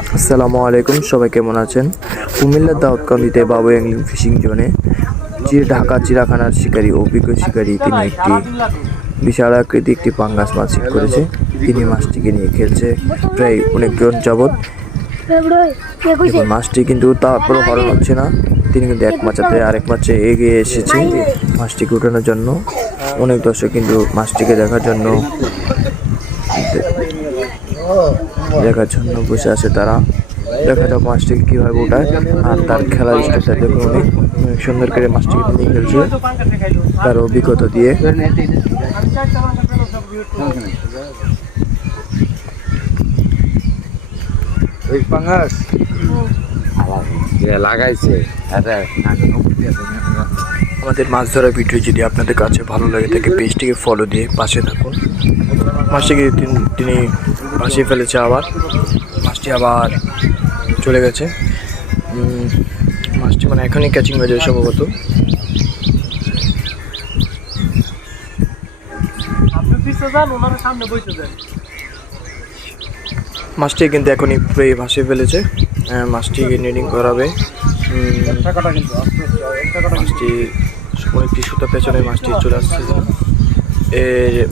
আসসালামু আলাইকুম, সবাই কেমন আছেন? কুমিল্লার দাউদকান্দিতে বাবু অ্যাংলিং ফিশিং জোনে ঢাকা চিড়িয়াখানার শিকারী অভিজ্ঞ শিকারী তিনি একটি বিশাল আকৃতি একটি পাঙ্গাস মাছ শিকার করেছে। তিনি মাছটিকে নিয়ে খেলছে প্রায় অনেকজন যাবৎ। মাছটি কিন্তু তারপরও হরণ হচ্ছে না। তিনি কিন্তু এক মাচাতে আরেক মাছে এগিয়ে এসেছে মাছটিকে উঠানোর জন্য। অনেক দর্শক কিন্তু মাছটিকে দেখার জন্য বসে আছে। তারা দেখা যাক মাছটিকে কীভাবে ওঠায় আর তার খেলার স্টাইলটা দেখুন। অনেক সুন্দর করে মাছটিকে নিয়ে খেলছে তার অভিজ্ঞতা দিয়ে। লাগাইছে আমাদের মাছ ধরার ভিডিও যদি আপনাদের কাছে ভালো লাগে থাকে পেজটিকে ফলো দিয়ে পাশে থাকুন। মাছটিকে তিনি ভাসিয়ে ফেলেছে, আবার মাছটি আবার চলে গেছে। মাছটি মানে এখনই ক্যাচিং হয়ে যায় সম্ভবত। মাছটি কিন্তু এখনই প্রায় ভাসিয়ে ফেলেছে। মাছটিকে নেটিং করাবে। মাছটি অনেকটি সুতা পেছনে মাছটি চলে আসছে।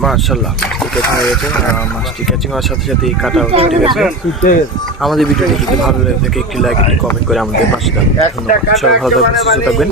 মাশাআল্লাহ মাছটি ক্যাচিং হয়ে গেছে। মাছটি ক্যাচিং হওয়ার সাথে সাথেই কাটা ছুটে গেছে। আমাদের ভিডিওটি যদি ভালো লাগে থাকে একটি লাইক একটি কমেন্ট করে আমাদের পাশে থাকবেন। সবাই ভালো থাকবেন, সুস্থ থাকবেন।